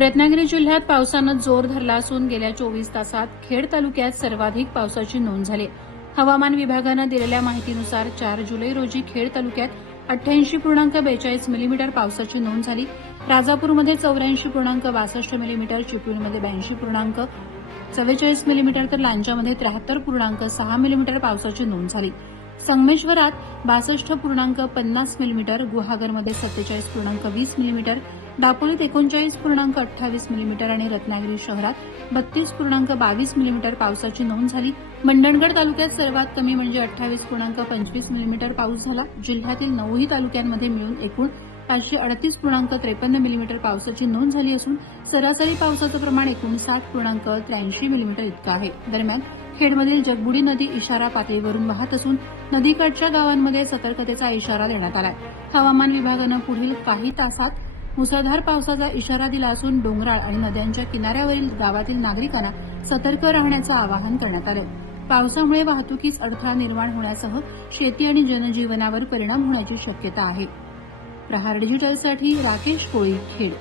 रत्नागिरी जिल्ह्यात पावसानं जोर धरला असून गेल्या चोवीस तासात खेड तालुक्यात सर्वाधिक पावसाची नोंद झाली. हवामान विभागानं दिलेल्या माहितीनुसार चार जुलै रोजी खेड तालुक्यात अठ्ठ्याऐंशी पूर्णांक बेचाळीस मिलीमीटर पावसाची नोंद झाली. राजापूरमध्ये चौऱ्याऐंशी पूर्णांक बासष्ट मिलीमीटर चिपळूणमध्ये ब्याऐंशी पूर्णांक चव्वेचाळीस मिलीमीटर तर लांजामध्ये त्र्याहत्तर पूर्णांक सहा मिलीमीटर पावसाची नोंद झाली. संगमेश्वरात बासष्ट पूर्णांक पन्नास मिलीमीटर गुहागरमध्ये सत्तेचाळीस पूर्णांक वीस मिलीमीटर दापोलीत एकोणचाळीस पूर्णांक अठ्ठावीस मिलीमीटर आणि रत्नागिरी शहरात बत्तीस पूर्णांक बावीस मिलीमीटर पावसाची नोंद झाली. मंडणगड तालुक्यात सर्वात कमी म्हणजे अठ्ठावीस पूर्णांक पंचवीस मिलीमीटर पाऊस झाला. जिल्ह्यातील नऊही तालुक्यांमध्ये मिळून एकूण पाचशे अडतीस पूर्णांक त्रेपन्न मिलीमीटर पावसाची नोंद झाली असून सरासरी पावसाचं प्रमाण एकोणसाठ पूर्णांक त्र्याऐंशी मिलीमीटर इतकं आहे. दरम्यान खेडमधील जगबुडी नदी इशारा पातळीवरून वाहत असून नदीकाठच्या गावांमध्ये सतर्कतेचा इशारा देण्यात आलाय. हवामान विभागानं पुढील काही तासात मुसळधार पावसाचा इशारा दिला असून डोंगराळ आणि नद्यांच्या किनाऱ्यावरील गावातील नागरिकांना सतर्क राहण्याचं आवाहन करण्यात आलं पावसामुळे वाहतुकीस अडथळा निर्माण होण्यासह शेती आणि जनजीवनावर परिणाम होण्याची शक्यता आहे. प्रहार डिजिटलसाठी राकेश कोळी खेड.